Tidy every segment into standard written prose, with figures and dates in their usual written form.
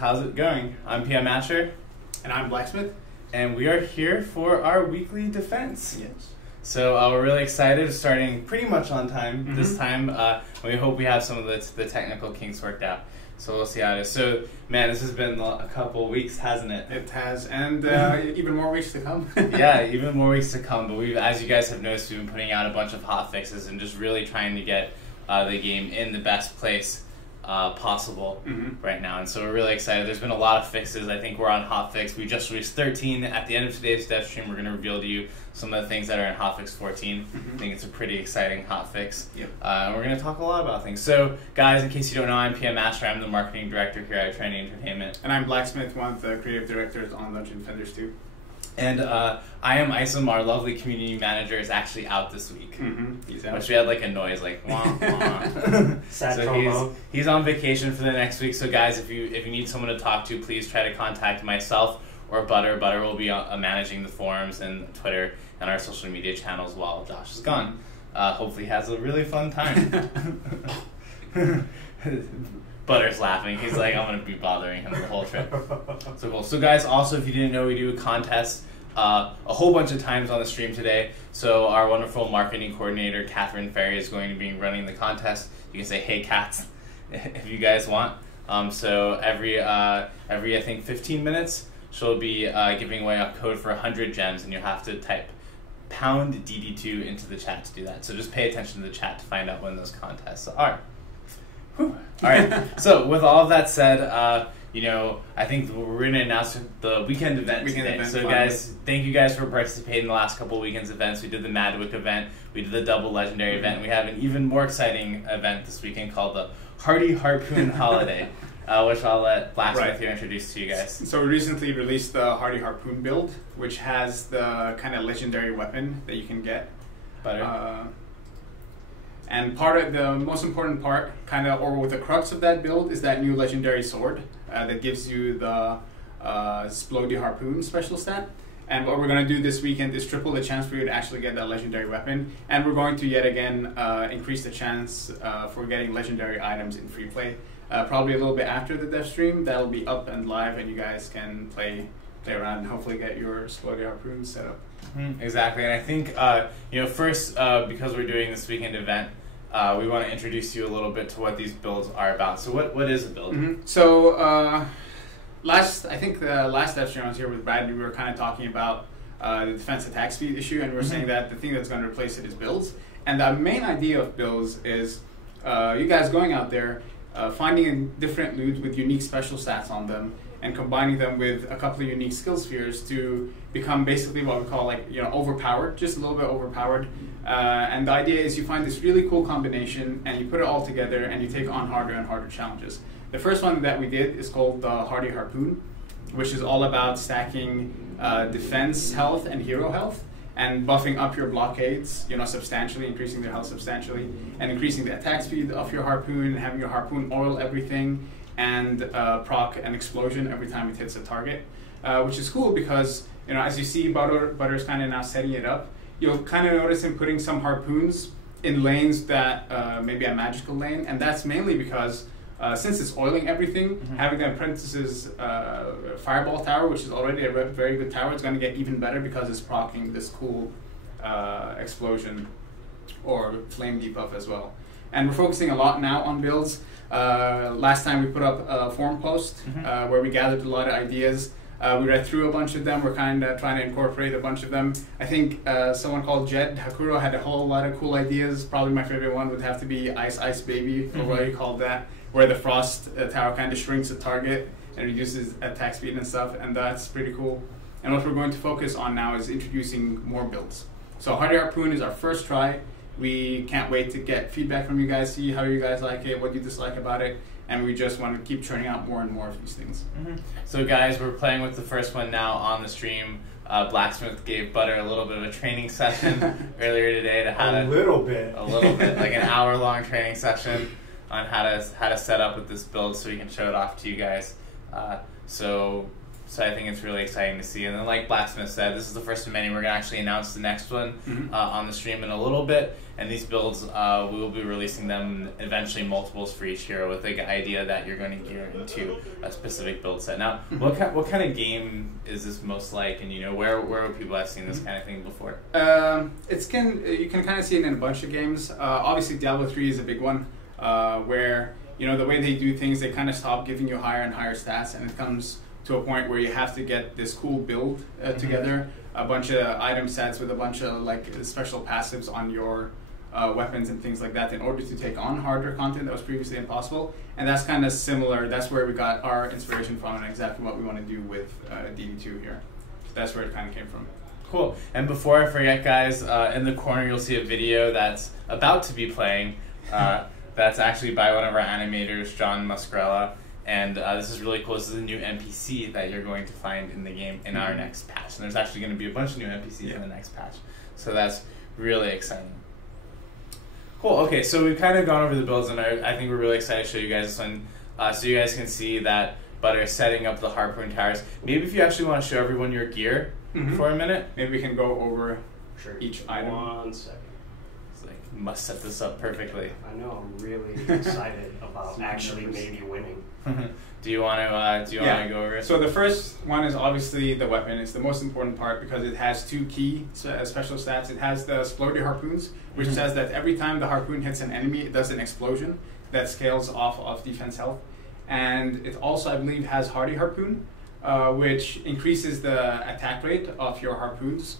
How's it going? I'm PM Asher. And I'm Blacksmith. And we are here for our weekly defense. Yes. So we're really excited, starting pretty much on time this time. We hope we have some of the technical kinks worked out. So we'll see how it is. So, man, this has been a couple weeks, hasn't it? It has, and even more weeks to come. Yeah, even more weeks to come. But as you guys have noticed, we've been putting out a bunch of hot fixes and just really trying to get the game in the best place possible right now. And so we're really excited. There's been a lot of fixes. I think we're on hotfix. We just released 13. At the end of today's Devstream, we're going to reveal to you some of the things that are in hotfix 14. I think it's a pretty exciting hotfix. Yep. And we're going to talk a lot about things. So, guys, in case you don't know, I'm PM Master. I'm the marketing director here at Trendy Entertainment. And I'm Blacksmith, one of the creative directors on Legend Defenders 2. And I am Isom, our lovely community manager, is actually out this week. He's out. Which we had like a noise, like wah wah. Sad so promo. he's on vacation for the next week. So guys, if you need someone to talk to, please try to contact myself or Butter. Butter will be managing the forums and Twitter and our social media channels while Josh is gone. Hopefully, he has a really fun time. Butter's laughing. He's like, I'm gonna be bothering him the whole trip. So cool. So guys, also if you didn't know, we do a contest a whole bunch of times on the stream today. So our wonderful marketing coordinator, Catherine Ferry, is going to be running the contest. You can say, hey cats, if you guys want. So every I think 15 minutes, she'll be giving away a code for 100 gems, and you'll have to type pound DD2 into the chat to do that. So just pay attention to the chat to find out when those contests are. Whew. All right. So with all of that said, I think we're going to announce the weekend event today. So guys, thank you guys for participating in the last couple of weekends events. We did the Madwick event, we did the double legendary event. We have an even more exciting event this weekend called the Hardy Harpoon Holiday, which I'll let Blacksmith here introduce to you guys. So we recently released the Hardy Harpoon build, which has the kind of legendary weapon that you can get. Butter. And part of the most important part, or with the crux of that build, is that new legendary sword that gives you the Splody Harpoon special stat. And what we're going to do this weekend is triple the chance for you to actually get that legendary weapon. And we're going to yet again increase the chance for getting legendary items in free play. Probably a little bit after the dev stream, that'll be up and live, and you guys can play around and hopefully get your Splody Harpoon set up. Exactly, and I think first because we're doing this weekend event, we want to introduce you a little bit to what these builds are about. So what is a build? So I think the last Devstream I was here with Brad, we were kind of talking about the defense attack speed issue, and we were saying that the thing that's going to replace it is builds. And the main idea of builds is you guys going out there, finding different loot with unique special stats on them, and combining them with a couple of unique skill spheres to become basically what we call overpowered, just a little bit overpowered. And the idea is you find this really cool combination and you put it all together and you take on harder and harder challenges. The first one that we did is called the Hardy Harpoon, which is all about stacking defense health and hero health and buffing up your blockades, substantially, increasing their health substantially, and increasing the attack speed of your harpoon, and having your harpoon oil everything, and proc an explosion every time it hits a target, which is cool because as you see, Butter's kind of now setting it up. You'll kind of notice him putting some harpoons in lanes that maybe a magical lane, and that's mainly because since it's oiling everything, having the apprentice's fireball tower, which is already a very good tower, is going to get even better because it's proccing this cool explosion or flame debuff as well. And we're focusing a lot now on builds. Last time we put up a forum post where we gathered a lot of ideas. We read through a bunch of them. We're kind of trying to incorporate a bunch of them. I think someone called Jed Hakuro had a whole lot of cool ideas. Probably my favorite one would have to be Ice Baby, or what you call that, where the frost tower kind of shrinks the target and reduces attack speed and stuff, and that's pretty cool. And what we're going to focus on now is introducing more builds. So Hardy Harpoon is our first try. We can't wait to get feedback from you guys, see how you guys like it, what you dislike about it, and we just want to keep churning out more and more of these things. So guys, we're playing with the first one now on the stream. Blacksmith gave Butter a little bit of a training session earlier today to how a little bit, like an hour-long training session on how to set up with this build so we can show it off to you guys. So So I think it's really exciting to see. And then like Blacksmith said, this is the first of many. We're going to actually announce the next one on the stream in a little bit. And these builds, we will be releasing them eventually multiples for each hero with the idea that you're going to gear into a specific build set. Now, what kind of game is this most like? And, you know, where would people have seen this kind of thing before? You can kind of see it in a bunch of games. Obviously, Diablo 3 is a big one where, you know, the way they do things, they kind of stop giving you higher and higher stats, and it comes to a point where you have to get this cool build together, a bunch of item sets with a bunch of like special passives on your weapons and things like that in order to take on harder content that was previously impossible. And that's kind of similar. That's where we got our inspiration from and exactly what we want to do with DD2 here. So that's where it kind of came from. Cool. And before I forget, guys, in the corner you'll see a video that's about to be playing. That's actually by one of our animators, John Muscarella. And this is really cool. This is a new NPC that you're going to find in the game in our next patch. And there's actually going to be a bunch of new NPCs in the next patch. So that's really exciting. Cool. Okay, so we've kind of gone over the builds, and I think we're really excited to show you guys this one, so you guys can see that Butter is setting up the Harpoon towers. Maybe if you actually want to show everyone your gear for a minute. Maybe we can go over each item. 1 second. It's like, must set this up perfectly. I know, I'm really excited about actually maybe winning. Do you want to go over it? So the first one is obviously the weapon. It's the most important part because it has two key special stats. It has the Explodey Harpoons, which says that every time the harpoon hits an enemy, it does an explosion that scales off of defense health. And it also, I believe, has Hardy Harpoon, which increases the attack rate of your harpoons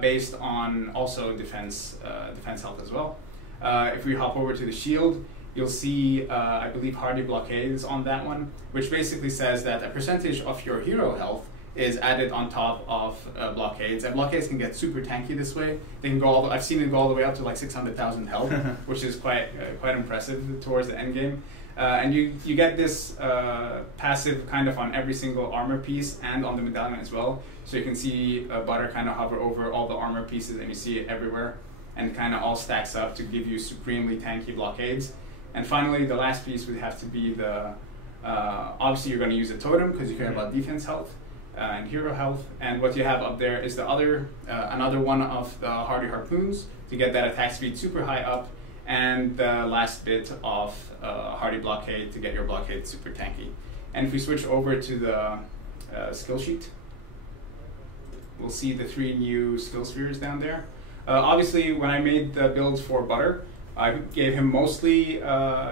based on also defense health as well. If we hop over to the shield, you'll see, I believe, Hardy Blockade is on that one, which basically says that a percentage of your hero health is added on top of blockades. And blockades can get super tanky this way. They can go I've seen it go all the way up to like 600,000 health, which is quite impressive towards the end game. And you get this passive kind of on every single armor piece and on the medallion as well. So you can see Butter kind of hover over all the armor pieces, and you see it everywhere, and kind of all stacks up to give you supremely tanky blockades. And finally, the last piece would have to be the, obviously you're going to use a totem because you care about defense health and hero health. And what you have up there is the another one of the Hardy Harpoons to get that attack speed super high up, and the last bit of Hardy Blockade to get your blockade super tanky. And if we switch over to the skill sheet, we'll see the 3 new skill spheres down there. Obviously, when I made the builds for Butter, I gave him mostly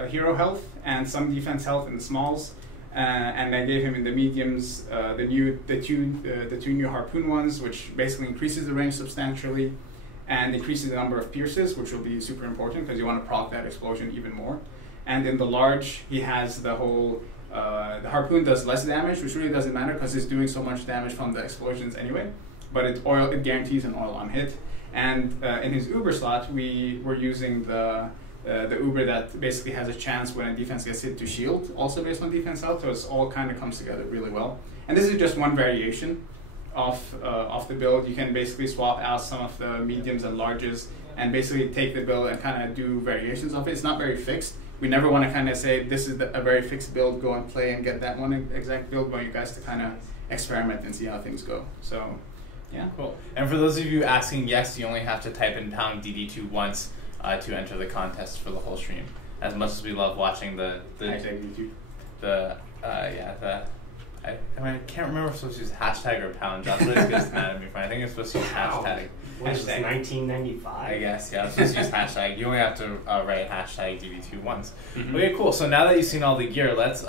hero health and some defense health in the smalls, and I gave him in the mediums the two new harpoon ones, which basically increases the range substantially and increases the number of pierces, which will be super important because you want to proc that explosion even more. And in the large, he has the whole the harpoon does less damage, which really doesn't matter because it's doing so much damage from the explosions anyway. But it guarantees an oil on hit. And in his Uber slot, we were using the Uber that basically has a chance when a defense gets hit to shield, also based on defense health, so it all kind of comes together really well. And this is just one variation of the build. You can basically swap out some of the mediums and larges and basically take the build and kind of do variations of it. It's not very fixed. We never want to kind of say this is a very fixed build, go and play and get that one exact build. We want you guys to kind of experiment and see how things go. So. Yeah. Cool. And for those of you asking, yes, you only have to type in #DD2 once to enter the contest for the whole stream. As much as we love watching I can't remember if I'm supposed to use hashtag or pound. Josh always gets mad at me for it. I think it's supposed to use hashtag. What is this, 1995? I guess, yeah. I'm supposed to use hashtag. You only have to write hashtag DD2 once. Okay, cool. So now that you've seen all the gear, let's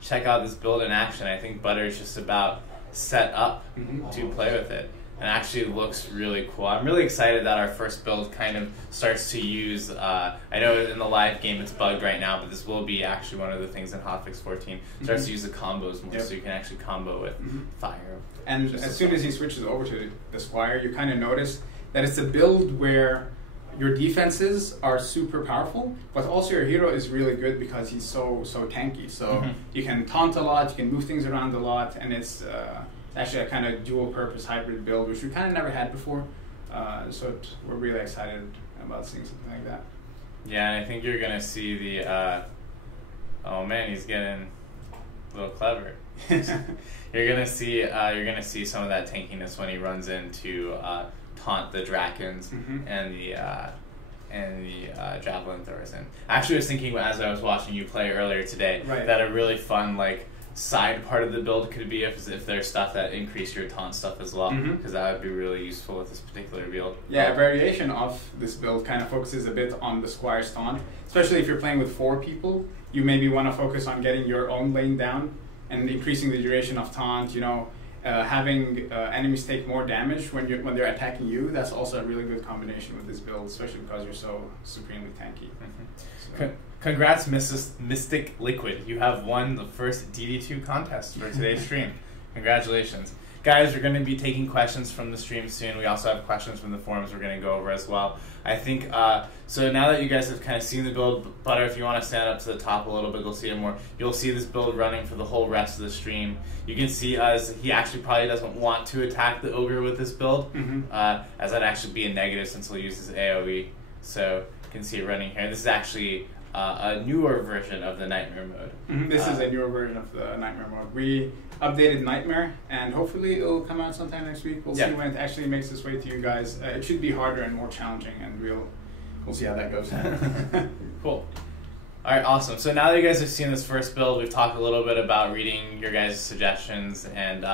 check out this build in action. I think Butter is just about set up to play with it, and actually looks really cool. I'm really excited that our first build kind of starts to use, I know in the live game it's bugged right now, but this will be actually one of the things in hotfix 14, starts to use the combos more, so you can actually combo with fire. And as soon as he switches over to the Squire, you kind of notice that it's a build where your defenses are super powerful, but also your hero is really good because he's so tanky. So you can taunt a lot, you can move things around a lot, and it's actually a kind of dual-purpose hybrid build, which we kind of never had before. So we're really excited about seeing something like that. Yeah, and I think you're gonna see the. Oh man, he's getting A little clever. You're gonna see some of that tankiness when he runs in to taunt the Drakens and the javelin throwers in. Actually, I was thinking as I was watching you play earlier today that a really fun like side part of the build could be if there's stuff that increase your taunt stuff as well, because that would be really useful with this particular build. Yeah, a variation of this build kind of focuses a bit on the Squire's taunt, especially if you're playing with 4 people. You maybe want to focus on getting your own lane down and increasing the duration of taunt. You know, having enemies take more damage when they're attacking you. That's also a really good combination with this build, especially because you're so supremely tanky. So. Congrats, Mystic Liquid. You have won the first DD2 contest for today's stream. Congratulations. Guys, we're going to be taking questions from the stream soon. We also have questions from the forums we're going to go over as well. I think, so now that you guys have kind of seen the build, Butter, if you want to stand up to the top a little bit, you'll see it more. You'll see this build running for the whole rest of the stream. You can see he actually probably doesn't want to attack the Ogre with this build, as that'd actually be a negative since he'll use his AoE. So you can see it running here. This is actually a newer version of the Nightmare mode. This is a newer version of the Nightmare mode. We updated Nightmare, and hopefully it'll come out sometime next week. We'll see when it actually makes its way to you guys. It should be harder and more challenging, and we'll see how that goes. Cool. All right, awesome. So now that you guys have seen this first build, we've talked a little bit about reading your guys' suggestions, and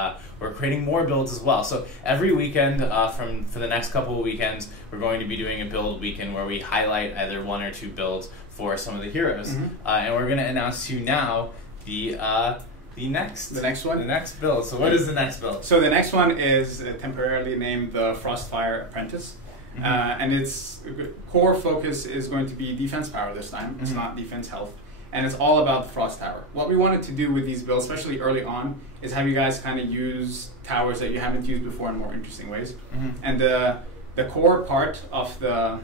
we're creating more builds as well. So every weekend, for the next couple of weekends, we're going to be doing a build weekend where we highlight either 1 or 2 builds for some of the heroes, and we're going to announce to you now the next build. So what is the next build? So the next one is temporarily named the Frostfire Apprentice. And its core focus is going to be defense power this time. It's not defense health. And it's all about the Frost Tower. What we wanted to do with these builds, especially early on, is have you guys kind of use towers that you haven't used before in more interesting ways. And the core part of the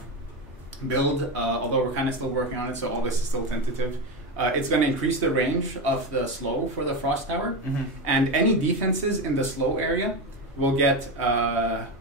build, although we're kind of still working on it, so all this is still tentative, it's going to increase the range of the slow for the Frost Tower. And any defenses in the slow area will get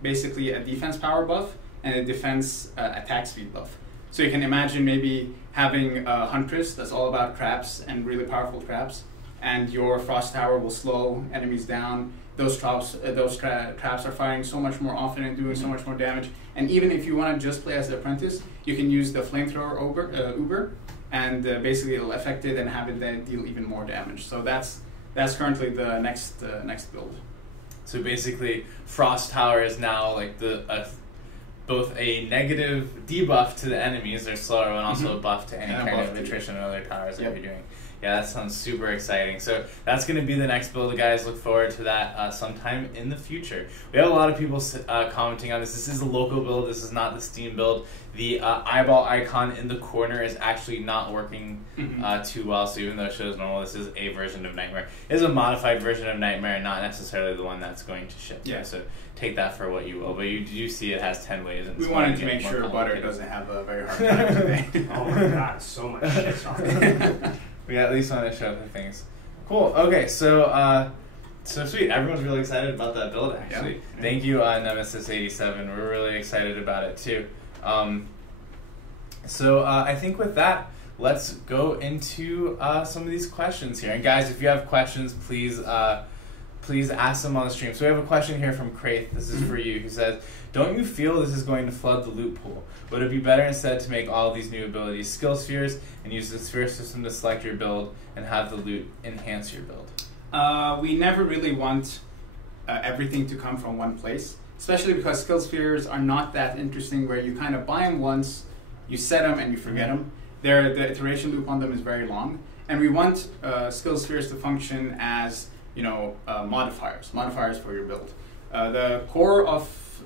basically a defense power buff and a defense attack speed buff. So you can imagine maybe having a Huntress that's all about traps and really powerful traps, and your Frost Tower will slow enemies down. Those traps are firing so much more often and doing so much more damage. And even if you want to just play as the Apprentice, you can use the Flamethrower Uber, and basically it'll affect it and have it then deal even more damage. So that's currently the next build. So basically, Frost Tower is now like both a negative debuff to the enemies, they're slower, and also a buff to any kind of attrition and other towers that you're doing. Yeah, that sounds super exciting. So that's going to be the next build, guys. Look forward to that sometime in the future. We have a lot of people commenting on this. This is a local build. This is not the Steam build. The eyeball icon in the corner is actually not working too well. So even though it shows normal, this is a version of Nightmare. It is a modified version of Nightmare, not necessarily the one that's going to ship. Yeah. So take that for what you will. But you do see it has 10 ways. And we wanted to make sure Butter doesn't have a very hard time today. Oh my god, so much shit on We at least want to show the things. Cool. Okay, so sweet. Everyone's really excited about that build, actually. Yeah. Thank you, Nemesis87. We're really excited about it, too. So I think with that, let's go into some of these questions here. And guys, if you have questions, please ask them on the stream. So we have a question here from Kraith. This is for you. He says, don't you feel this is going to flood the loot pool? Would it be better instead to make all these new abilities skill spheres and use the sphere system to select your build and have the loot enhance your build? We never really want everything to come from one place, especially because skill spheres are not that interesting where you kind of buy them once, you set them, and you forget them. The iteration loop on them is very long. And we want skill spheres to function as modifiers for your build. The core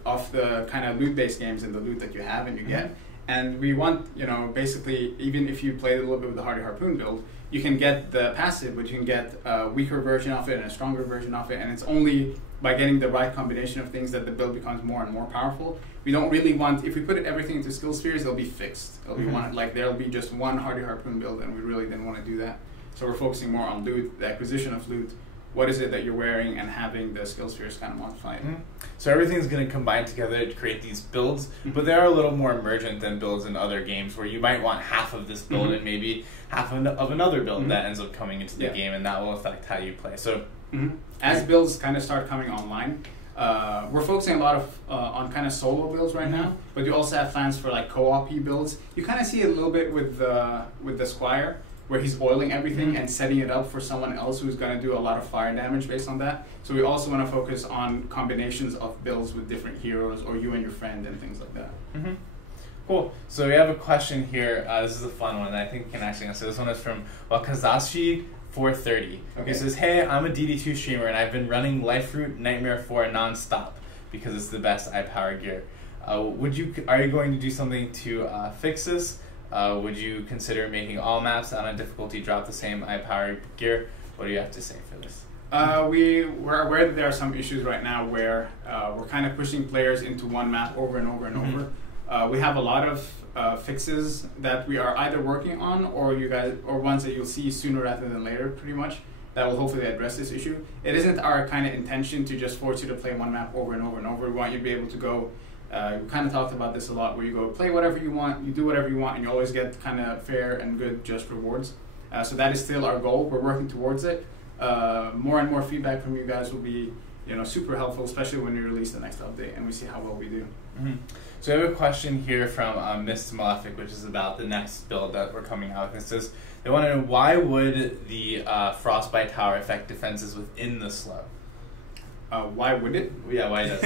of the kind of loot-based games and the loot that you have and you get, and we want, basically, even if you play a little bit with the Hardy Harpoon build, you can get the passive, but you can get a weaker version of it and a stronger version of it, and it's only by getting the right combination of things that the build becomes more and more powerful. We don't really want, if we put everything into skill spheres, it'll be fixed. It'll be there'll be just one Hardy Harpoon build, and we really didn't want to do that. So we're focusing more on loot, the acquisition of loot, what is it that you're wearing and having the skill spheres kind of modified. So everything's going to combine together to create these builds, but they are a little more emergent than builds in other games where you might want half of this build and maybe half of another build that ends up coming into the game, and that will affect how you play. So as builds kind of start coming online, we're focusing a lot of on kind of solo builds right now, but you also have plans for like co-op builds. You kind of see it a little bit with the Squire, where he's oiling everything and setting it up for someone else who's going to do a lot of fire damage based on that. So we also want to focus on combinations of builds with different heroes, or you and your friend, and things like that. Cool. So we have a question here. This is a fun one that I think we can actually answer. This one is from Wakazashi430. He says, "Hey, I'm a DD2 streamer and I've been running Life-Root Nightmare 4 non-stop because it's the best eye-power gear. Are you going to do something to fix this? Would you consider making all maps on a difficulty drop the same eye-power gear? What do you have to say for this?" We're aware that there are some issues right now where we're kind of pushing players into one map over and over and over. We have a lot of fixes that we are either working on, or ones that you'll see sooner rather than later, pretty much, that will hopefully address this issue. It isn't our kind of intention to just force you to play one map over and over and over. We want you to be able to go. We kind of talked about this a lot, where you go play whatever you want, you do whatever you want, and you always get kind of fair and good, just rewards. So that is still our goal. We're working towards it. More and more feedback from you guys will be, super helpful, especially when we release the next update and we see how well we do. So I have a question here from Miss Malefic, which is about the next build that we're coming out with. It says they want to know, why would the Frostbite Tower affect defenses within the slow? Why would it? Yeah, why does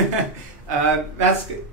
it?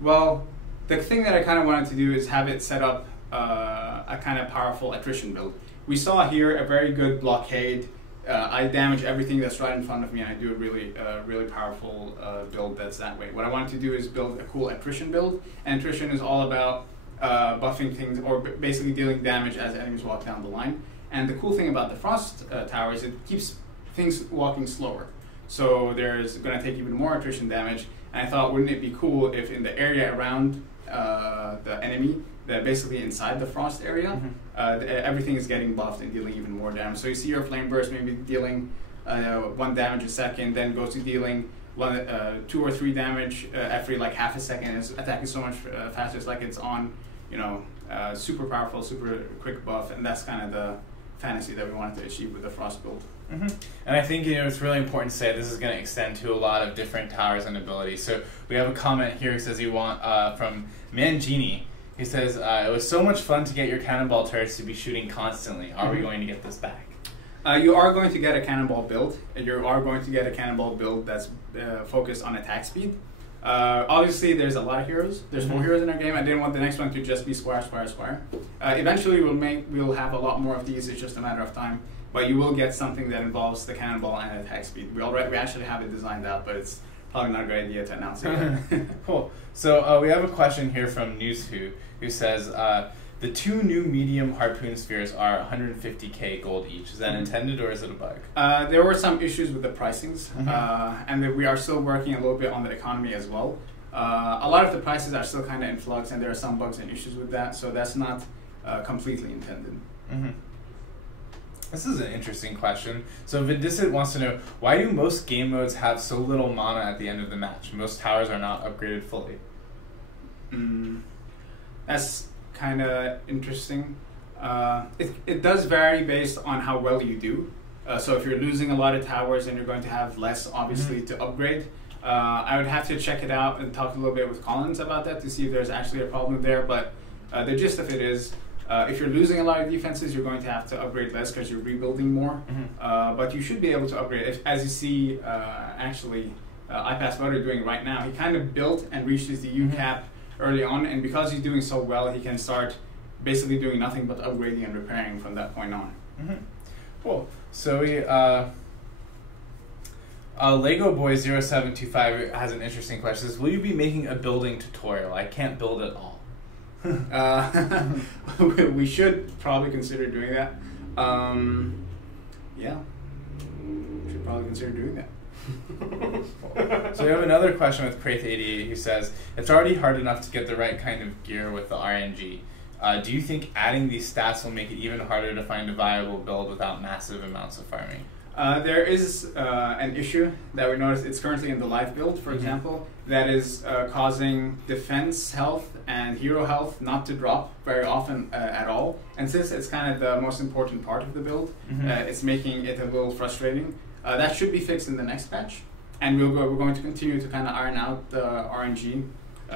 Well, the thing that I kind of wanted to do is have it set up a kind of powerful attrition build. We saw here a very good blockade. I damage everything that's right in front of me, and I do a really powerful build that's that way. What I wanted to do is build a cool attrition build, and attrition is all about buffing things, or basically dealing damage as enemies walk down the line. And the cool thing about the Frost Tower is it keeps things walking slower. So there's going to take even more attrition damage, and I thought, wouldn't it be cool if in the area around the enemy, basically inside the frost area, everything is getting buffed and dealing even more damage. So you see your flame burst maybe dealing 1 damage a second, then goes to dealing 2 or 3 damage every like half a second. It's attacking so much faster. It's like it's on, super powerful, super quick buff, and that's kind of the fantasy that we wanted to achieve with the frost build. And I think it's really important to say this is going to extend to a lot of different towers and abilities. So we have a comment here that says from Mangini. He says, "It was so much fun to get your cannonball turrets to be shooting constantly. Are we going to get this back?" You are going to get a cannonball build, and you are going to get a cannonball build that's focused on attack speed. Obviously, there's a lot of heroes. There's 4 heroes in our game. I didn't want the next one to just be Squire. Eventually, we'll have a lot more of these. It's just a matter of time. But you will get something that involves the cannonball and attack speed. We actually have it designed out, but it's probably not a great idea to announce it. Cool. So we have a question here from NewsWho, who says, the 2 new medium Harpoon spheres are 150k gold each. Is that intended, or is it a bug? There were some issues with the pricings, and we are still working a little bit on the economy as well. A lot of the prices are still kind of in flux, and there are some bugs and issues with that, so that's not completely intended. This is an interesting question. So Vidicit wants to know, why do most game modes have so little mana at the end of the match? Most towers are not upgraded fully. That's kind of interesting. It does vary based on how well you do. So if you're losing a lot of towers and you're going to have less, obviously, to upgrade, I would have to check it out and talk a little bit with Collins about that to see if there's actually a problem there. But the gist of it is, if you're losing a lot of defenses, you're going to have to upgrade less because you're rebuilding more. But you should be able to upgrade. As you see, actually, iPass Butter doing right now, he kind of built and reaches the U cap early on, and because he's doing so well, he can start basically doing nothing but upgrading and repairing from that point on. Cool. So we Lego Boy 0725 has an interesting question. It says, will you be making a building tutorial? I can't build at all. We should probably consider doing that. Yeah, we should probably consider doing that. So we have another question with Kraith88 who says, it's already hard enough to get the right kind of gear with the RNG. Do you think adding these stats will make it even harder to find a viable build without massive amounts of farming? There is an issue that we noticed. It's currently in the live build, for example, that is causing defense health and hero health not to drop very often at all. And since it's kind of the most important part of the build, it's making it a little frustrating. That should be fixed in the next patch, and we're going to continue to kind of iron out the RNG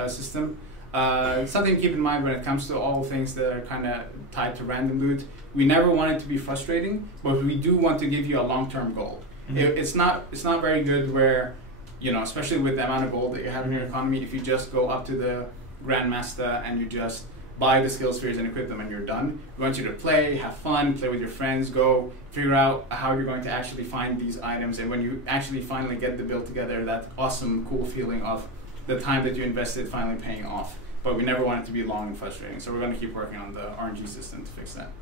system. Something to keep in mind when it comes to all things that are kind of tied to random loot. We never want it to be frustrating, but we do want to give you a long-term goal. It's not very good where, especially with the amount of gold that you have in your economy, if you just go up to the Grandmaster and you just buy the skill spheres and equip them and you're done. We want you to play, have fun, play with your friends, go figure out how you're going to actually find these items, and when you actually finally get the build together, that awesome, cool feeling of the time that you invested finally paying off. But we never want it to be long and frustrating, so we're going to keep working on the RNG system to fix that.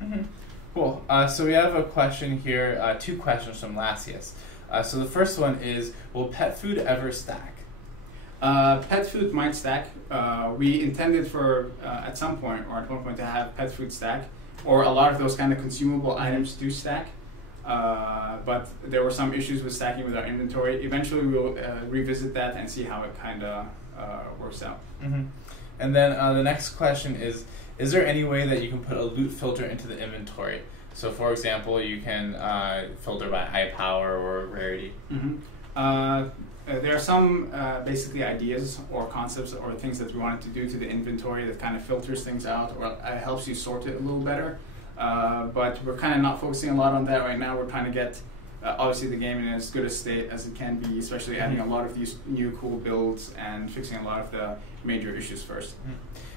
Cool. So we have a question here, 2 questions from Lasius. So the first one is, will pet food ever stack? Pet food might stack. We intended for, at some point, or at one point, to have pet food stack, or a lot of those kind of consumable items do stack. But there were some issues with stacking with our inventory. Eventually we'll revisit that and see how it kind of works out. And then the next question is there any way that you can put a loot filter into the inventory? So for example, you can filter by high power or rarity. There are some basically ideas or concepts or things that we wanted to do to the inventory that kind of filters things out or helps you sort it a little better. But we're kind of not focusing a lot on that right now. We're trying to get obviously the game in as good a state as it can be, especially adding a lot of these new cool builds and fixing a lot of the major issues first.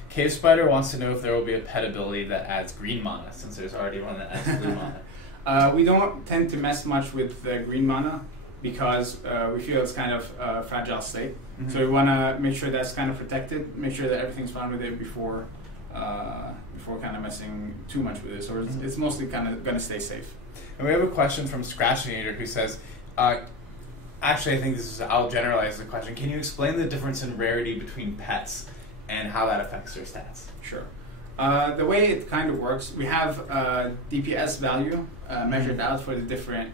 Cave Spider wants to know if there will be a pet ability that adds green mana, since there's already one that adds blue mana. We don't tend to mess much with the green mana because we feel it's kind of a fragile state. So we want to make sure that's kind of protected, make sure that everything's fine with it before kind of messing too much with it. So it's mostly kind of going to stay safe. And we have a question from Scratchinator who says, actually I think I'll generalize the question. Can you explain the difference in rarity between pets and how that affects their stats? Sure. The way it kind of works, we have DPS value measured out for the different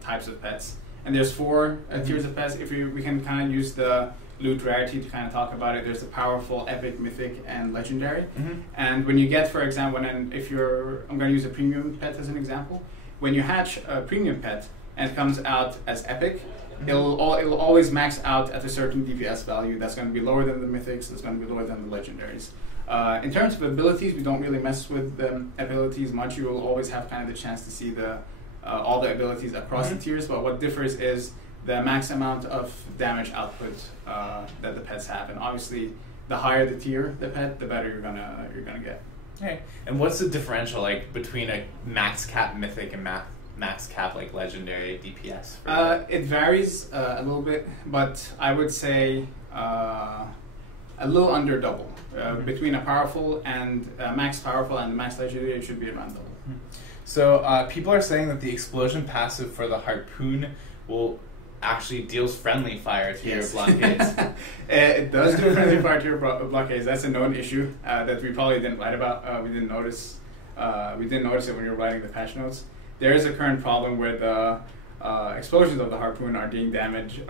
types of pets. And there's 4 tiers of pets. If we can kind of use the loot rarity to kind of talk about it, there's the powerful, epic, mythic, and legendary. And when you get, for example, I'm going to use a premium pet as an example. When you hatch a premium pet and it comes out as epic, it'll always max out at a certain DPS value that's going to be lower than the mythics, that's going to be lower than the legendaries. In terms of abilities, we don't really mess with the abilities much. You will always have kind of the chance to see all the abilities across the tiers, but what differs is the max amount of damage output that the pets have. And obviously, the higher the tier the pet, the better you're gonna get. Okay. And what's the differential like between a max cap mythic and max cap like legendary DPS? It varies a little bit, but I would say a little under double. Between a powerful and max powerful and max legendary, it should be around double. So people are saying that the explosion passive for the Harpoon will actually deals friendly fire to your blockades. It does do friendly fire to your blockades. That's a known issue that we probably didn't write about. We didn't notice it when you were writing the patch notes. There is a current problem where the explosions of the Harpoon are dealing damage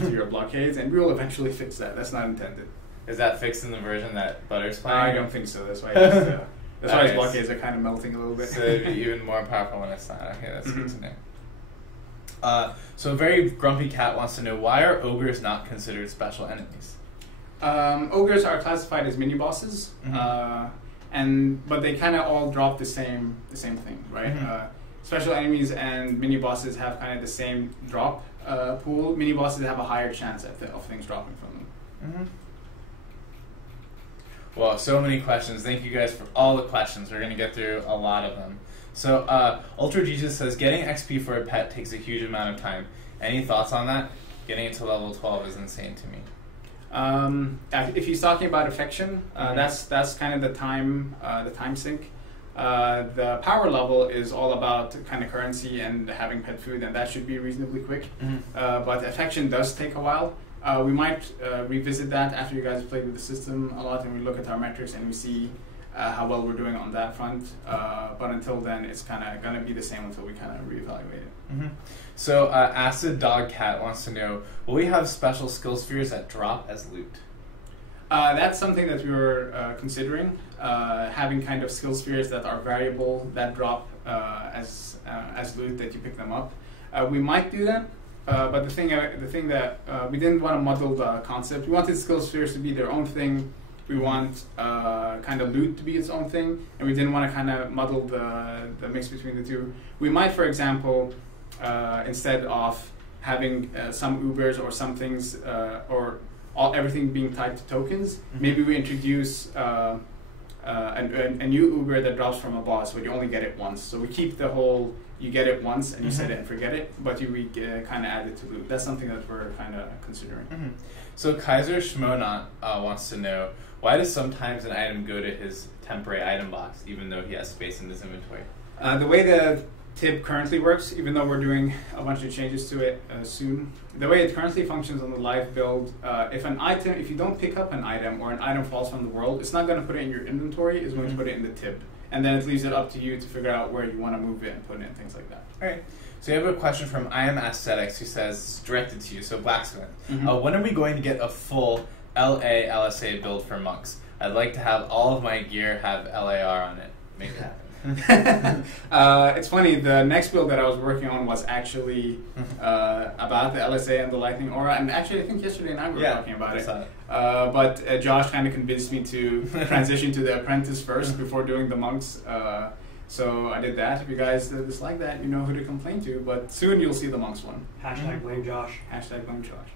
to your blockades, and we will eventually fix that. That's not intended. Is that fixed in the version that Butter's playing? I don't think so. That's why his blockades are kind of melting a little bit. So it'd be even more powerful when it's not. Okay, that's good to know. So a very grumpy cat wants to know, why are ogres not considered special enemies? Ogres are classified as mini bosses, but they kind of all drop the same thing, right? Special enemies and mini bosses have kind of the same drop pool. Mini bosses have a higher chance of things dropping from them. Well, so many questions. Thank you guys for all the questions. We're going to get through a lot of them. So Ultra Jesus says, getting XP for a pet takes a huge amount of time. Any thoughts on that? Getting it to level 12 is insane to me. If he's talking about affection, that's kind of the time sink. The power level is all about kind of currency and having pet food, and that should be reasonably quick. But affection does take a while. We might revisit that after you guys have played with the system a lot, and we look at our metrics and we see how well we're doing on that front. But until then, it's kind of going to be the same until we kind of reevaluate it. Mm-hmm. So Acid Dog Cat wants to know, will we have special skill spheres that drop as loot? That's something that we were considering, having kind of skill spheres that are variable, that drop as loot, that you pick them up. We might do that, but the thing that we didn't want to muddle the concept. We wanted skill spheres to be their own thing. We want kind of loot to be its own thing, and we didn't want to kind of muddle the mix between the two. We might, for example, instead of having some Ubers or some things or everything being tied to tokens, maybe we introduce a new Uber that drops from a boss where you only get it once. So we keep the whole, you get it once and you set it and forget it, but you kind of add it to loot. That's something that we're kind of considering. Mm-hmm. So Kaiser Schmonot wants to know, why does sometimes an item go to his temporary item box, even though he has space in his inventory? The way the tib currently works, even though we're doing a bunch of changes to it soon, the way it currently functions on the live build, if you don't pick up an item or an item falls from the world, it's not going to put it in your inventory, it's going to put it in the tib. And then it leaves it up to you to figure out where you want to move it and put it in, things like that. All right. So you have a question from I Am Aesthetics who says, it's directed to you, so Blacksmith. When are we going to get a full LA LSA build for monks? I'd like to have all of my gear have LAR on it. Make it happen. It's funny, the next build that I was working on was actually about the LSA and the Lightning Aura, and actually I think yesterday night we were talking about it. But Josh kind of convinced me to transition to the Apprentice first before doing the monks. So I did that. If you guys dislike that, you know who to complain to, but soon you'll see the monks one. Hashtag blame Josh. Hashtag blame Josh.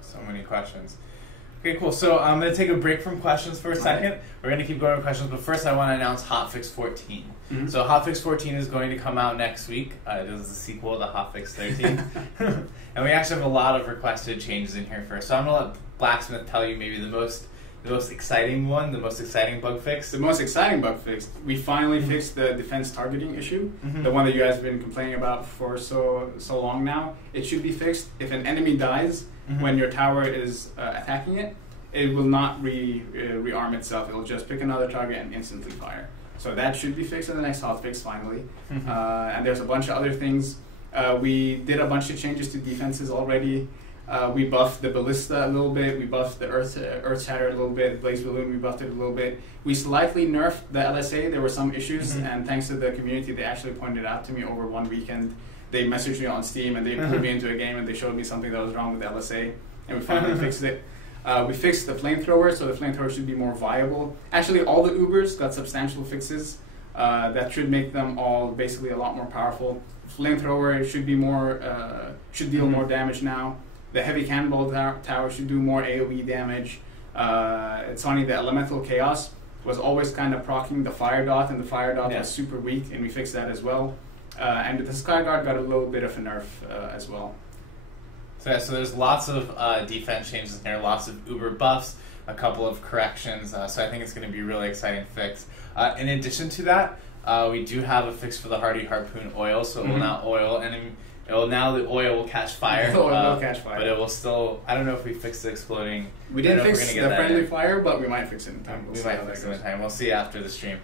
So many questions. Okay, cool. So I'm going to take a break from questions for a second. Right. We're going to keep going with questions, but first I want to announce Hotfix 14. So Hotfix 14 is going to come out next week. It is the sequel to Hotfix 13. And we actually have a lot of requested changes in here first. So I'm going to let Blacksmith tell you maybe the most exciting one, the most exciting bug fix. The most exciting bug fix. We finally fixed the defense targeting issue, the one that you guys have been complaining about for so long now. It should be fixed. If an enemy dies when your tower is attacking it, it will not rearm itself. It will just pick another target and instantly fire. So that should be fixed in the next hotfix finally. And there's a bunch of other things. We did a bunch of changes to defenses already. We buffed the Ballista a little bit. We buffed the Earth Shatter a little bit. Blaze Balloon, we buffed it a little bit. We slightly nerfed the LSA. There were some issues, and thanks to the community, they actually pointed out to me over one weekend. They messaged me on Steam, and they pulled me into a game, and they showed me something that was wrong with the LSA, and we finally fixed it. We fixed the flamethrower, so the flamethrower should be more viable. Actually, all the Ubers got substantial fixes that should make them all basically a lot more powerful. Flamethrower should be more, should deal more damage now. The heavy cannonball tower should do more AoE damage. It's funny, the elemental chaos was always kind of proccing the fire dot, and the fire dot was super weak, and we fixed that as well. And the sky guard got a little bit of a nerf as well. So there's lots of defense changes in there, lots of Uber buffs, a couple of corrections. So I think it's going to be a really exciting fix. In addition to that, we do have a fix for the Hardy Harpoon oil, so it will now oil enemy. Now the oil will catch fire. The oil will catch fire. But it will still, I don't know if we fixed the exploding. We didn't fix the friendly fire, but we might fix it in time. We might fix it in time. We'll see after the stream.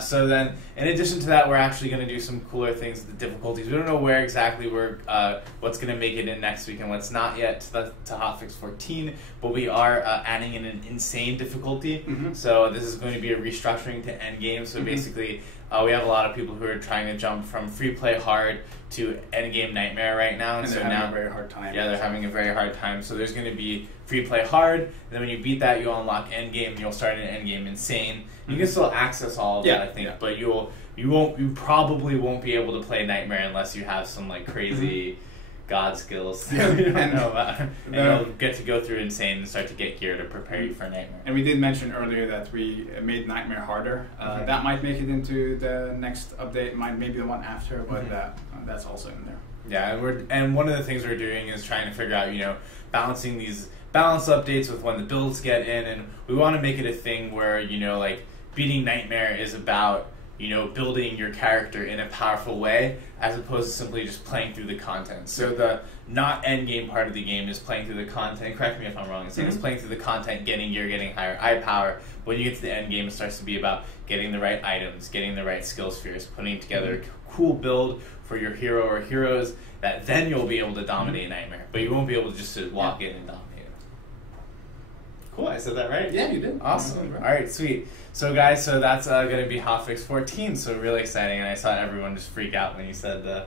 So then, in addition to that, we're actually going to do some cooler things with the difficulties. We don't know where exactly what's going to make it in next week and what's not yet to Hotfix 14, but we are adding in an insane difficulty. So this is going to be a restructuring to endgame. So basically, we have a lot of people who are trying to jump from free play hard to endgame nightmare right now, and so now a very hard time. Yeah, they're having a very hard time. So there's going to be free play hard, and then when you beat that, you unlock endgame, and you'll start an endgame insane. You can still access all of that, I think, but you probably won't be able to play nightmare unless you have some like crazy god skills that we don't know about. And you'll get to go through insane and start to get gear to prepare you for nightmare. And we did mention earlier that we made nightmare harder. That might make it into the next update, maybe the one after, but that's also in there. Yeah, and one of the things we're doing is trying to figure out, balancing these balance updates with when the builds get in, and we want to make it a thing where, like beating nightmare is about building your character in a powerful way, as opposed to simply just playing through the content. So the not end game part of the game is playing through the content. Correct me if I'm wrong. It's playing through the content, getting gear, getting higher eye power. When you get to the end game, it starts to be about getting the right items, getting the right skill spheres, putting together a cool build for your hero or heroes that then you'll be able to dominate Nightmare. But you won't be able just to walk in and dominate it. Cool, I said that right? Yeah, you did. Awesome. All right, sweet. So guys, that's going to be Hotfix 14, so really exciting, and I saw everyone just freak out when you said the